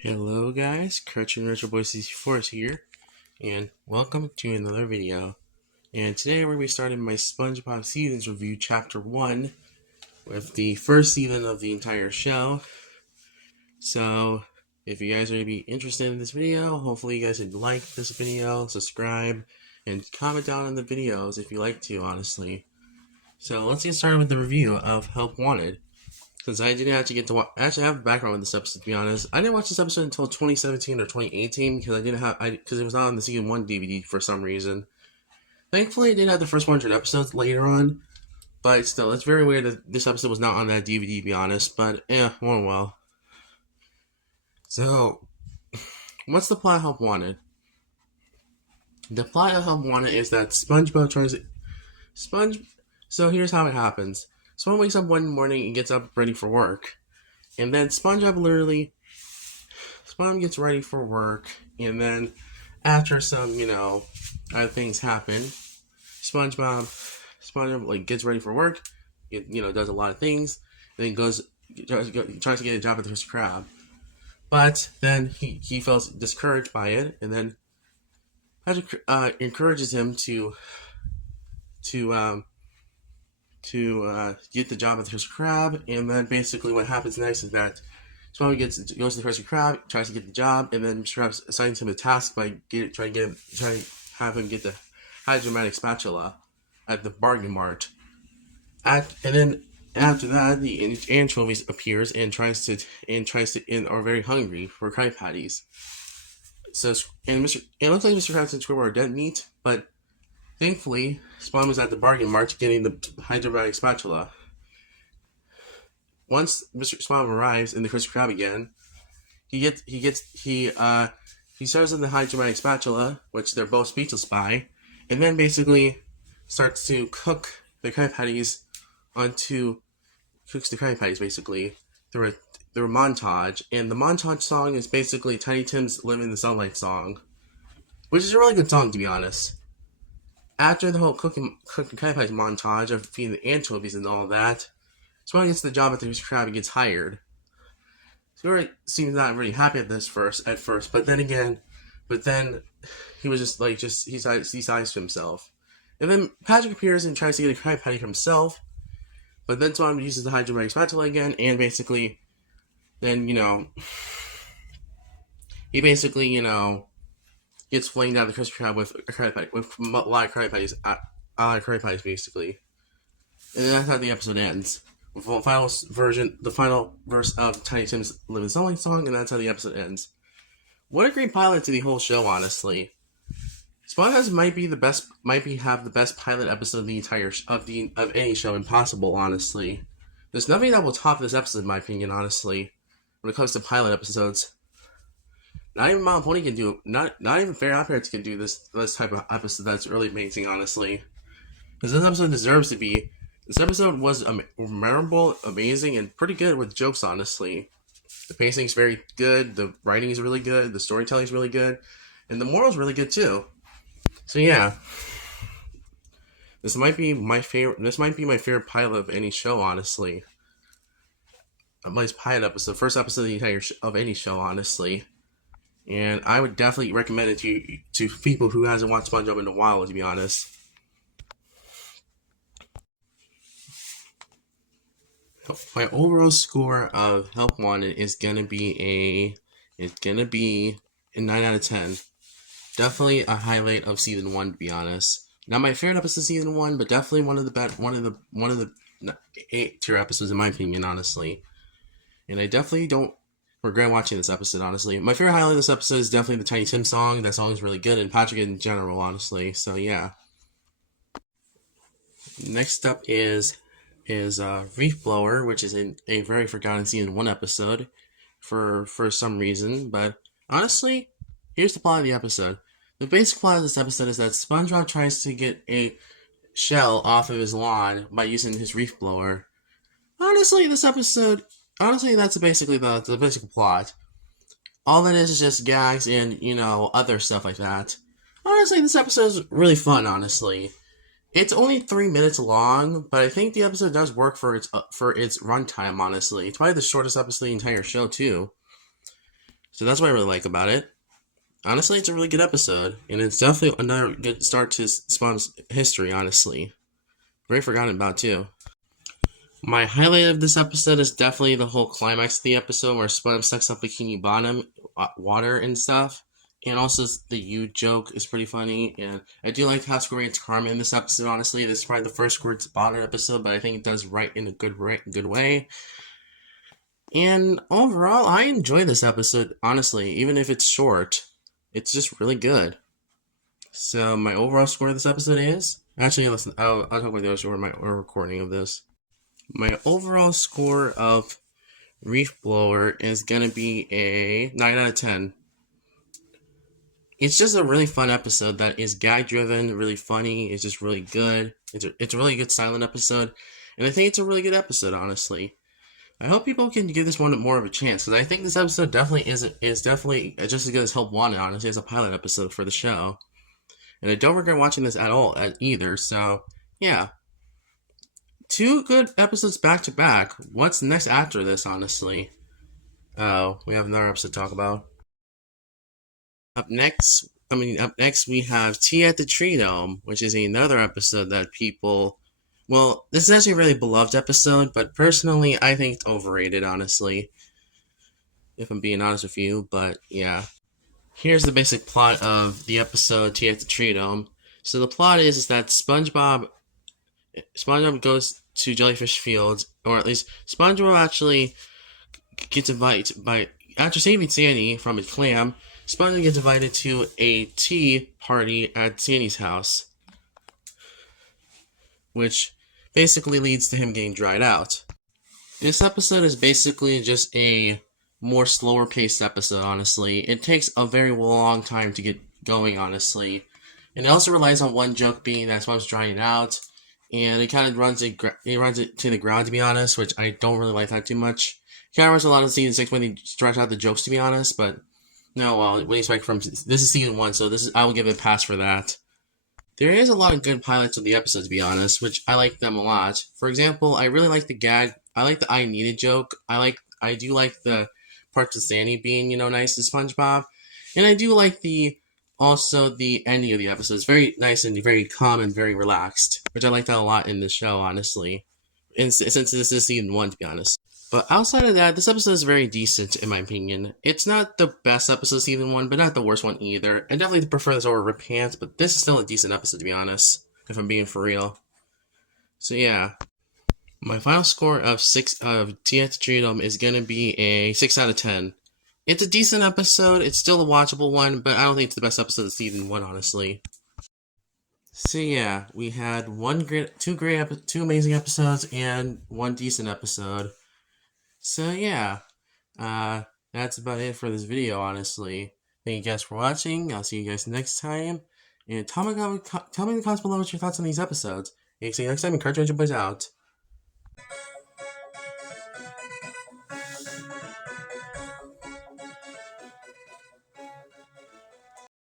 Hello guys, Cartoon Retro Boy 64 is here, and welcome to another video. And today we're going to be starting my Spongebob Seasons Review Chapter 1 with the first season of the entire show. So, if you guys are going to be interested in this video, hopefully you guys would like this video, subscribe, and comment down in the videos if you like to, honestly. So, let's get started with the review of Help Wanted. Because I didn't actually get to watch. Actually, I have a background with this episode, to be honest. I didn't watch this episode until 2017 or 2018 because because it was not on the season 1 DVD for some reason. Thankfully, I did have the first 100 episodes later on, but still, it's very weird that this episode was not on that DVD, to be honest. But yeah, well. So, what's the plot of Help Wanted? The plot of Help Wanted is that SpongeBob tries to So here's how it happens. Sponge wakes up one morning and gets up ready for work. And then Sponge gets ready for work, and then after some, other things happen, SpongeBob gets ready for work, does a lot of things, and then tries to get a job at the Krusty Krab. But then he feels discouraged by it, and then Patrick encourages him to get the job at the Krusty Krab, and then basically what happens next is that Spongebob goes to the Krusty Krab, tries to get the job, and then Mr. Krabs assigns him a task by trying to have him get the hydromatic spatula at the bargain mart. And then after that, the anchovies appears and are very hungry for Krabby Patties. So it looks like Mr. Krabs and Squidward are dead meat, but thankfully, Spawn was at the bargain mart getting the hydromatic spatula. Once Mr. Spawn arrives in the Krusty Krab again, he serves in the hydromatic spatula, which they're both speechless by, and then basically starts to cook the Krabby Patties basically through a montage, and the montage song is basically Tiny Tim's "Live in the Sunlight" song, which is a really good song, to be honest. After the whole cooking Krabby Patties montage of feeding the anchovies and all that, Spawn gets the job at the Krusty Krab and gets hired. Squidward seems not really happy at first, but then he was he sighs to himself. And then Patrick appears and tries to get a Krabby Patty himself, but then Spawn uses the hydromatic spatula again, and basically, then, he basically, gets flamed out of the Krusty Krab with a lot of Krabby Patties, basically. And then that's how the episode ends. With the final verse of Tiny Tim's "Live in the Sunlight" song, and that's how the episode ends. What a great pilot to the whole show, honestly. Spongebob might have the best pilot episode of the entire of any show impossible, honestly. There's nothing that will top this episode, in my opinion, honestly, when it comes to pilot episodes. Not even Mom Pony can do. Not even Fair Operators can do this type of episode. That's really amazing, honestly. Because this episode deserves to be. This episode was memorable, amazing, and pretty good with jokes, honestly. The pacing is very good. The writing is really good. The storytelling is really good, and the moral is really good too. So yeah, this might be my favorite. This might be my favorite pilot of any show, honestly. My pilot episode, first episode of the entire of any show, honestly. And I would definitely recommend it to people who hasn't watched SpongeBob in a while, to be honest. My overall score of Help Wanted is gonna be a 9 out of 10. Definitely a highlight of season 1, to be honest. Not my favorite episode of season 1, but definitely one of the 8-tier episodes in my opinion, honestly. And I definitely don't regret watching this episode, honestly. My favorite highlight of this episode is definitely the Tiny Tim song. That song is really good, and Patrick in general, honestly. So yeah. Next up is Reef Blower, which is a very forgotten season 1 episode for some reason. But honestly, here's the plot of the episode. The basic plot of this episode is that SpongeBob tries to get a shell off of his lawn by using his reef blower. Honestly, that's basically the basic plot. All it is just gags and, other stuff like that. Honestly, this episode is really fun, honestly. It's only 3 minutes long, but I think the episode does work for its runtime, honestly. It's probably the shortest episode of the entire show, too. So that's what I really like about it. Honestly, it's a really good episode, and it's definitely another good start to Spawn's history, honestly. Very forgotten about, too. My highlight of this episode is definitely the whole climax of the episode where SpongeBob sucks up Bikini Bottom water and stuff. And also, the "you" joke is pretty funny. And I do like how Squidward gets karma in this episode, honestly. This is probably the first Squidward's Bonnet episode, but I think it does right in a good way. And overall, I enjoy this episode, honestly, even if it's short. It's just really good. So, my overall score of this episode is. Actually, listen, I'll talk about the other score of my recording of this. My overall score of Reef Blower is gonna be a 9 out of 10. It's just a really fun episode that is gag driven, really funny. It's just really good. It's a really good silent episode, and I think it's a really good episode, honestly. I hope people can give this one more of a chance, because I think this episode definitely is definitely just as good as Help Wanted, honestly, as a pilot episode for the show. And I don't regret watching this at all either. So yeah, 2 good episodes back to back. What's next after this, honestly? Oh, we have another episode to talk about. Up next we have Tea at the Treedome, which is another episode that people. Well, this is actually a really beloved episode, but personally, I think it's overrated, honestly. If I'm being honest with you, but yeah. Here's the basic plot of the episode Tea at the Treedome. So the plot is that SpongeBob goes to Jellyfish Fields, or at least SpongeBob actually gets invited by after saving Sandy from a clam. SpongeBob gets invited to a tea party at Sandy's house, which basically leads to him getting dried out. This episode is basically just a more slower paced episode, honestly. It takes a very long time to get going, honestly. And it also relies on one joke being that SpongeBob's drying out, and it kind of runs it to the ground, to be honest, which I don't really like that too much. It kind of runs a lot of season 6 when they stretch out the jokes, to be honest, but no, well, what do you expect from this is season 1, so I will give it a pass for that. There is a lot of good pilots of the episode, to be honest, which I like them a lot. For example, I really like the gag. I like the "I needed" joke. I do like the parts of Sandy being, nice to SpongeBob, and I do like the ending of the episode. It's very nice and very calm and very relaxed, which I like that a lot in the show, honestly. And since this is season 1, to be honest. But outside of that, this episode is very decent, in my opinion. It's not the best episode of season 1, but not the worst one either. I definitely prefer this over Rip Pants, but this is still a decent episode, to be honest, if I'm being for real. So yeah. My final score of Tea at the Treedome is going to be a 6 out of 10. It's a decent episode, it's still a watchable one, but I don't think it's the best episode of season 1, honestly. So yeah, we had two amazing episodes and one decent episode. So yeah, that's about it for this video, honestly. Thank you guys for watching. I'll see you guys next time. And tell me in the comments below what your thoughts on these episodes. See you next time, and Cartoon Boys out.